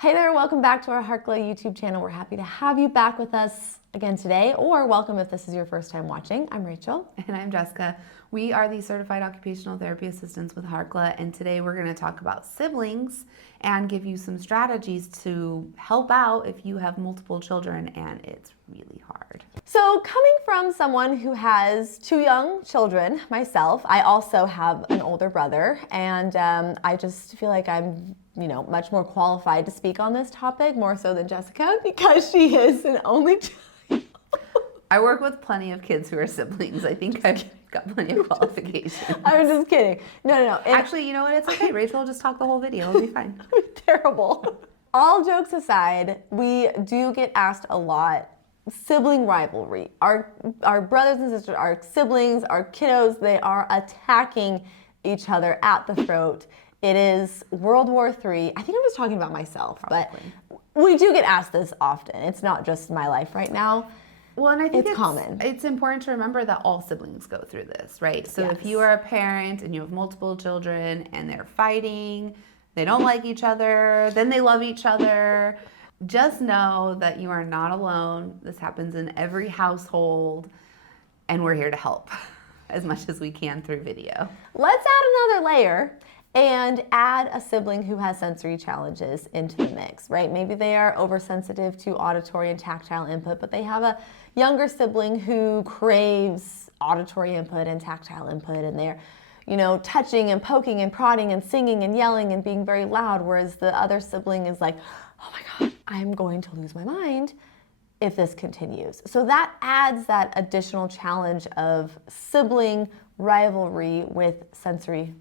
Hey there, welcome back to our Harkla YouTube channel. We're happy to have you back with us again today, or welcome if this is your first time watching. I'm Rachel. And I'm Jessica. We are the certified occupational therapy assistants with Harkla, and today we're going to talk about siblings and give you some strategies to help out if you have multiple children and it's really hard. So, coming from someone who has two young children, myself, I also have an older brother, and I just feel like I'm much more qualified to speak on this topic, more so than Jessica, because she is an only child. I work with plenty of kids who are siblings. I think I've got plenty of qualifications. I'm just kidding. No. Actually, you know what? It's okay. Rachel will just talk the whole video. It'll be fine. Terrible. All jokes aside, we do get asked a lot. Sibling rivalry. Our brothers and sisters, our siblings, our kiddos, they are attacking each other at the throat. It is World War III. I think I'm just talking about myself, Probably. but we do get asked this often. It's not just my life right now. Well, and I think it's common. It's important to remember that all siblings go through this, right? So Yes. if you are a parent and you have multiple children and they're fighting, they don't like each other, then they love each other, just know that you are not alone. This happens in every household, and we're here to help as much as we can through video. Let's add another layer and add a sibling who has sensory challenges into the mix, right? Maybe they are oversensitive to auditory and tactile input, but they have a younger sibling who craves auditory input and tactile input, and they're touching and poking and prodding and singing and yelling and being very loud, whereas the other sibling is like, oh my God, I'm going to lose my mind if this continues. So that adds that additional challenge of sibling rivalry with sensory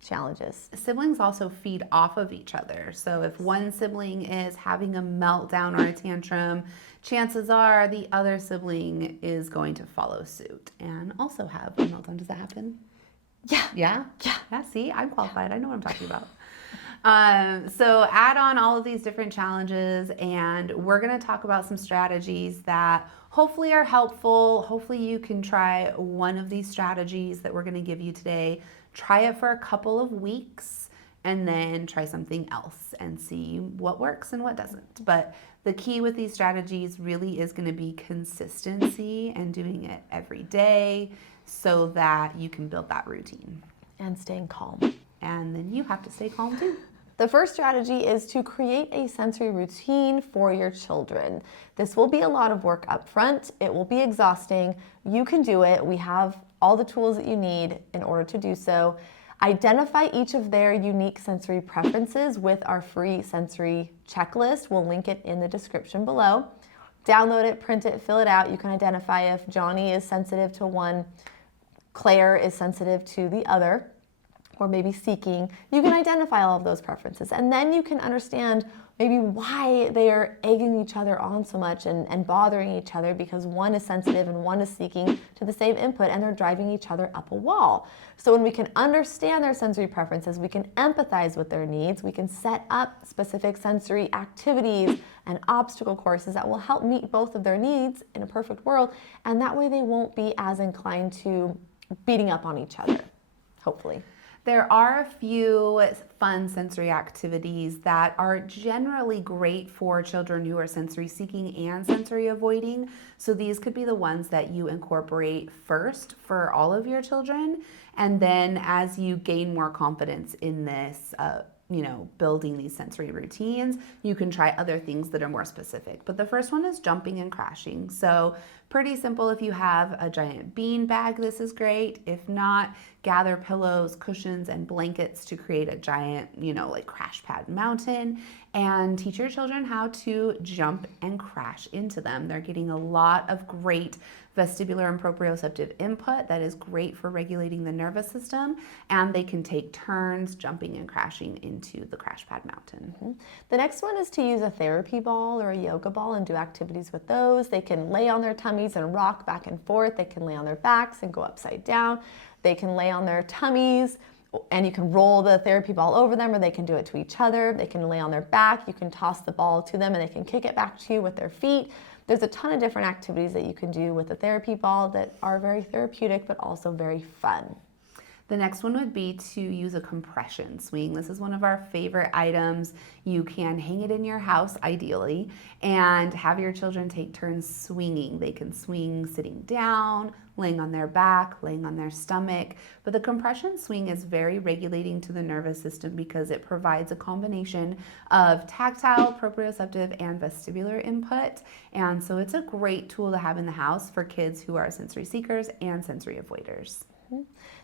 challenges. Siblings also feed off of each other. So if one sibling is having a meltdown or a tantrum, chances are the other sibling is going to follow suit and also have a meltdown. Does that happen? Yeah. Yeah? Yeah. See, I'm qualified. I know what I'm talking about. So add on all of these different challenges, and we're going to talk about some strategies that hopefully are helpful. Hopefully you can try one of these strategies that we're going to give you today. Try it for a couple of weeks and then try something else and see what works and what doesn't. But the key with these strategies really is going to be consistency and doing it every day so that you can build that routine. And staying calm. And then you have to stay calm too. The first strategy is to create a sensory routine for your children. This will be a lot of work up front. It will be exhausting. You can do it. We have all the tools that you need in order to do so. Identify each of their unique sensory preferences with our free sensory checklist. We'll link it in the description below. Download it, print it, fill it out. You can identify if Johnny is sensitive to one, Claire is sensitive to the other, or maybe seeking. You can identify all of those preferences, and then you can understand maybe why they are egging each other on so much and bothering each other, because one is sensitive and one is seeking to the same input, and they're driving each other up a wall. So when we can understand their sensory preferences, we can empathize with their needs, we can set up specific sensory activities and obstacle courses that will help meet both of their needs in a perfect world, and that way they won't be as inclined to beating up on each other, hopefully. There are a few fun sensory activities that are generally great for children who are sensory seeking and sensory avoiding. So these could be the ones that you incorporate first for all of your children. And then as you gain more confidence in this, building these sensory routines, you can try other things that are more specific. But the first one is jumping and crashing. So pretty simple. If you have a giant bean bag, this is great. If not, gather pillows, cushions, and blankets to create a giant, like crash pad mountain, and teach your children how to jump and crash into them. They're getting a lot of great vestibular and proprioceptive input that is great for regulating the nervous system, and they can take turns jumping and crashing into the crash pad mountain. Mm-hmm. The next one is to use a therapy ball or a yoga ball and do activities with those. They can lay on their tummies and rock back and forth. They can lay on their backs and go upside down. They can lay on their tummies and you can roll the therapy ball over them, or they can do it to each other. They can lay on their back. You can toss the ball to them and they can kick it back to you with their feet. There's a ton of different activities that you can do with the therapy ball that are very therapeutic but also very fun. The next one would be to use a compression swing. This is one of our favorite items. You can hang it in your house, ideally, and have your children take turns swinging. They can swing sitting down, laying on their back, laying on their stomach. But the compression swing is very regulating to the nervous system because it provides a combination of tactile, proprioceptive, and vestibular input. And so it's a great tool to have in the house for kids who are sensory seekers and sensory avoiders.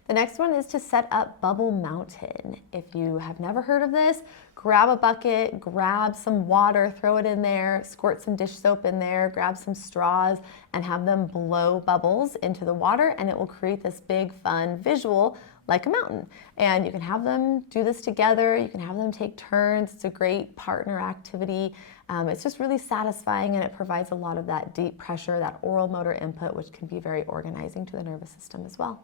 The next one is to set up Bubble Mountain. If you have never heard of this, grab a bucket, grab some water, throw it in there, squirt some dish soap in there, grab some straws, and have them blow bubbles into the water, and it will create this big, fun visual like a mountain. And you can have them do this together. You can have them take turns. It's a great partner activity. It's just really satisfying, and it provides a lot of that deep pressure, that oral motor input, which can be very organizing to the nervous system as well.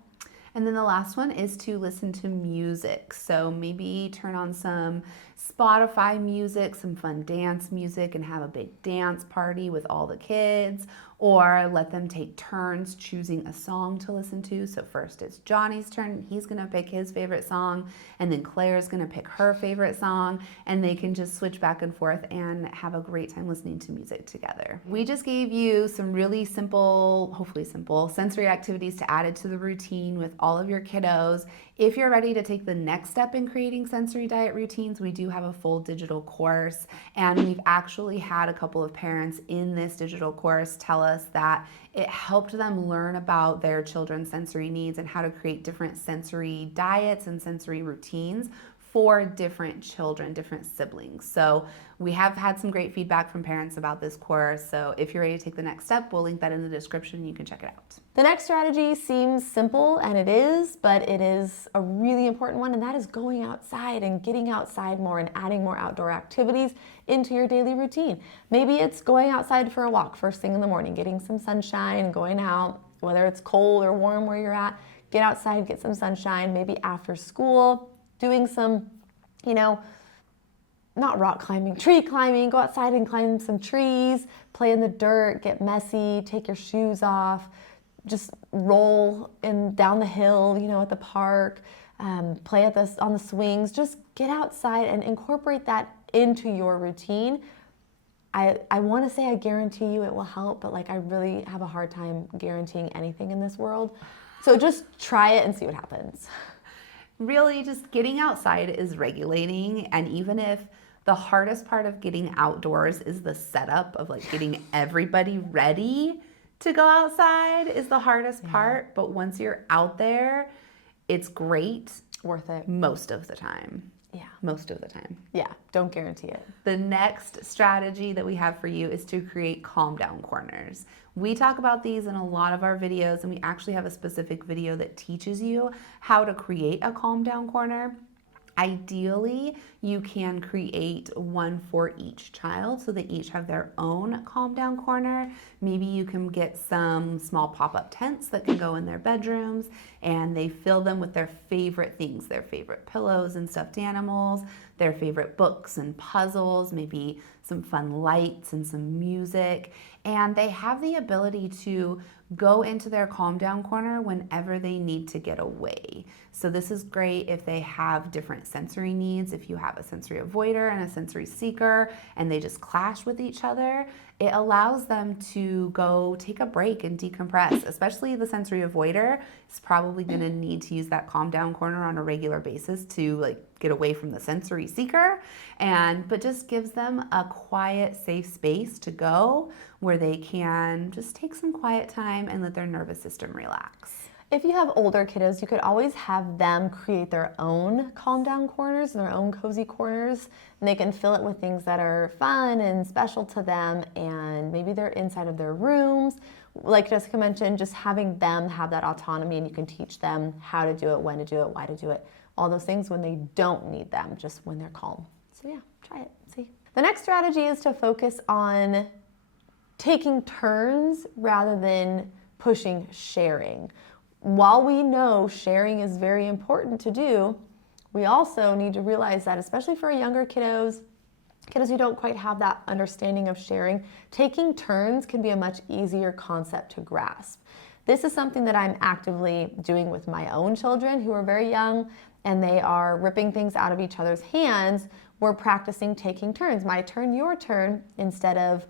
And then the last one is to listen to music. So maybe turn on some Spotify music, some fun dance music, and have a big dance party with all the kids, or let them take turns choosing a song to listen to. So first it's Johnny's turn. He's gonna pick his favorite song, and then Claire's gonna pick her favorite song, and they can just switch back and forth and have a great time listening to music together. We just gave you some really simple, hopefully simple, sensory activities to add to the routine with all of your kiddos. If you're ready to take the next step in creating sensory diet routines, we do have a full digital course, and we've actually had a couple of parents in this digital course tell us that it helped them learn about their children's sensory needs and how to create different sensory diets and sensory routines for different children, different siblings. So we have had some great feedback from parents about this course. So if you're ready to take the next step, we'll link that in the description. You can check it out. The next strategy seems simple, and it is, but it is a really important one, and that is going outside and getting outside more and adding more outdoor activities into your daily routine. Maybe it's going outside for a walk first thing in the morning, getting some sunshine, going out, whether it's cold or warm where you're at, get outside, get some sunshine. Maybe after school, doing some, not rock climbing, tree climbing, go outside and climb some trees, play in the dirt, get messy, take your shoes off, just roll down the hill, at the park, play on the swings. Just get outside and incorporate that into your routine. I want to say I guarantee you it will help, but I really have a hard time guaranteeing anything in this world. So just try it and see what happens. Really, just getting outside is regulating, and even if the hardest part of getting outdoors is the setup of getting everybody ready to go outside is the hardest part, but once you're out there, it's great. Worth it. Most of the time. Yeah. Most of the time. Yeah, don't guarantee it. The next strategy that we have for you is to create calm down corners. We talk about these in a lot of our videos, and we actually have a specific video that teaches you how to create a calm down corner. Ideally, you can create one for each child so they each have their own calm down corner. Maybe you can get some small pop-up tents that can go in their bedrooms, and they fill them with their favorite things, their favorite pillows and stuffed animals, their favorite books and puzzles, maybe some fun lights and some music. And they have the ability to go into their calm down corner whenever they need to get away. So this is great if they have different sensory needs. If you have a sensory avoider and a sensory seeker and they just clash with each other, it allows them to go take a break and decompress. Especially the sensory avoider is probably going to need to use that calm down corner on a regular basis to get away from the sensory seeker, but just gives them a quiet, safe space to go where they can just take some quiet time and let their nervous system relax. If you have older kiddos, you could always have them create their own calm down corners, their own cozy corners, and they can fill it with things that are fun and special to them, and maybe they're inside of their rooms. Like Jessica mentioned, just having them have that autonomy, and you can teach them how to do it, when to do it, why to do it, all those things when they don't need them, just when they're calm. So yeah, try it, see. The next strategy is to focus on taking turns rather than pushing sharing. While we know sharing is very important to do, we also need to realize that, especially for younger kiddos who don't quite have that understanding of sharing, taking turns can be a much easier concept to grasp. This is something that I'm actively doing with my own children who are very young, and they are ripping things out of each other's hands. We're practicing taking turns, my turn, your turn, instead of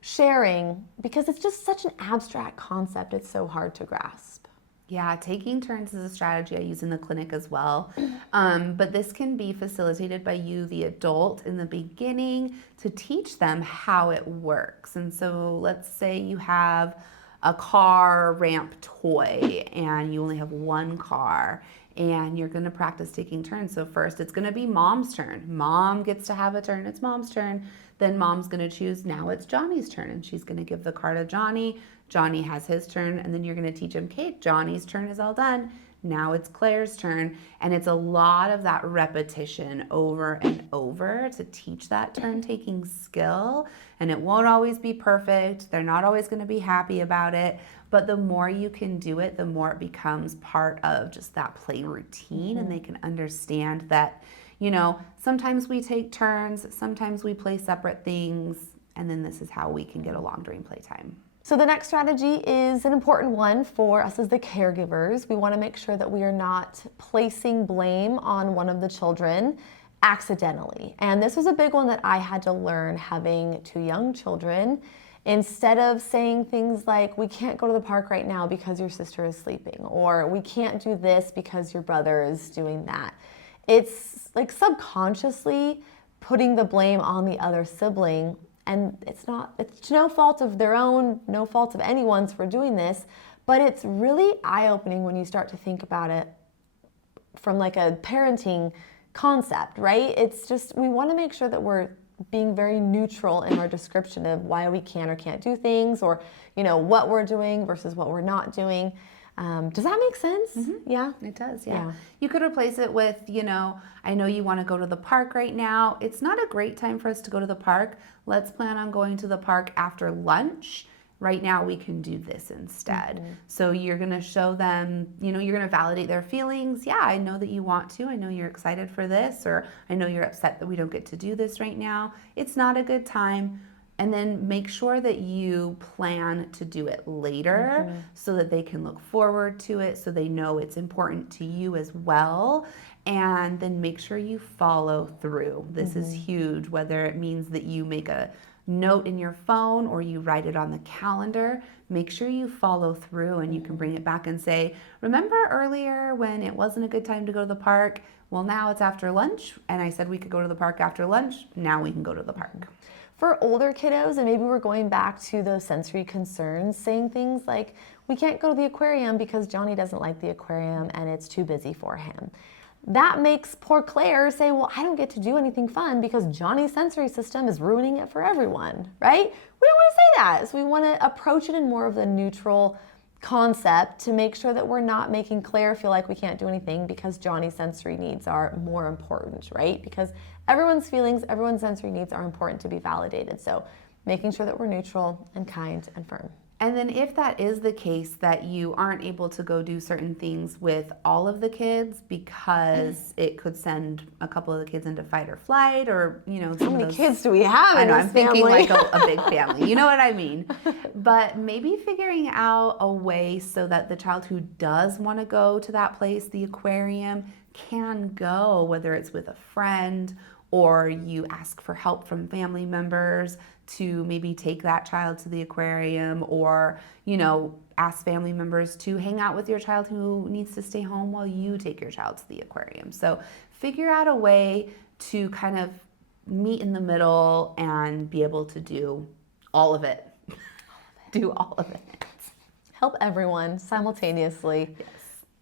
sharing, because it's just such an abstract concept. It's so hard to grasp. Yeah, taking turns is a strategy I use in the clinic as well. But this can be facilitated by you, the adult, in the beginning to teach them how it works. And so let's say you have a car ramp toy and you only have one car and you're going to practice taking turns. So first it's going to be mom's turn. Mom gets to have a turn. It's mom's turn. Then mom's going to choose, now it's Johnny's turn, and she's going to give the car to Johnny. Johnny has his turn, and then you're going to teach him, Kate, Johnny's turn is all done. Now it's Claire's turn. And it's a lot of that repetition over and over to teach that turn-taking skill. And it won't always be perfect. They're not always going to be happy about it. But the more you can do it, the more it becomes part of just that play routine, and they can understand that, you know, sometimes we take turns, sometimes we play separate things, and then this is how we can get along during playtime. So the next strategy is an important one for us as the caregivers. We want to make sure that we are not placing blame on one of the children accidentally. And this was a big one that I had to learn having 2 young children. Instead of saying things like, we can't go to the park right now because your sister is sleeping, or we can't do this because your brother is doing that. It's like subconsciously putting the blame on the other sibling, and it's no fault of their own, no fault of anyone's for doing this, but it's really eye-opening when you start to think about it from like a parenting concept, right? It's just, we want to make sure that we're being very neutral in our description of why we can or can't do things, or, you know, what we're doing versus what we're not doing. Does that make sense? Yeah, it does. Yeah. You could replace it with, you know, I know you want to go to the park right now. It's not a great time for us to go to the park. Let's plan on going to the park after lunch. Right now we can do this instead. So you're going to show them, you know, you're going to validate their feelings. Yeah, I know that you want to. I know you're excited for this, or I know you're upset that we don't get to do this right now. It's not a good time. And then make sure that you plan to do it later so that they can look forward to it, so they know it's important to you as well. And then make sure you follow through. This is huge, whether it means that you make a note in your phone or you write it on the calendar. Make sure you follow through, and you can bring it back and say, remember earlier when it wasn't a good time to go to the park? Well, now it's after lunch, and I said we could go to the park after lunch. Now we can go to the park. For older kiddos, and maybe we're going back to those sensory concerns, saying things like, we can't go to the aquarium because Johnny doesn't like the aquarium and it's too busy for him. That makes poor Claire say, well, I don't get to do anything fun because Johnny's sensory system is ruining it for everyone, right? We don't want to say that. So we want to approach it in more of the neutral concept to make sure that we're not making Claire feel like we can't do anything because Johnny's sensory needs are more important, right? Because everyone's feelings, everyone's sensory needs are important to be validated. So making sure that we're neutral and kind and firm. And then if that is the case, that you aren't able to go do certain things with all of the kids because it could send a couple of the kids into fight or flight, or, you know, how many kids do we have I in know, this I'm thinking family? like a big family. You know what I mean? But maybe figuring out a way so that the child who does want to go to that place, the aquarium, can go, whether it's with a friend or you ask for help from family members to maybe take that child to the aquarium, or, you know, ask family members to hang out with your child who needs to stay home while you take your child to the aquarium. So figure out a way to kind of meet in the middle and be able to do all of it. Do all of it. Help everyone simultaneously. Yes.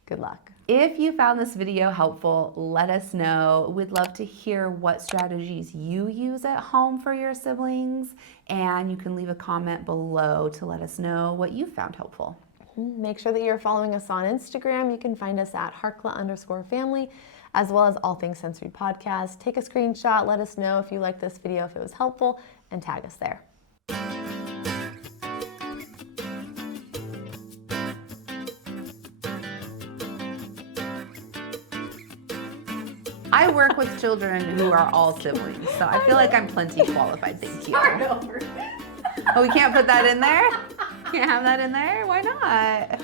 Good luck. If you found this video helpful, let us know. We'd love to hear what strategies you use at home for your siblings, and you can leave a comment below to let us know what you found helpful. Make sure that you're following us on Instagram. You can find us at Harkla_family, as well as All Things Sensory Podcast. Take a screenshot, let us know if you liked this video, if it was helpful, and tag us there. I work with children who are all siblings, so I feel like I'm plenty qualified. Thank you. Start over. Oh, we can't put that in there? Can't have that in there? Why not?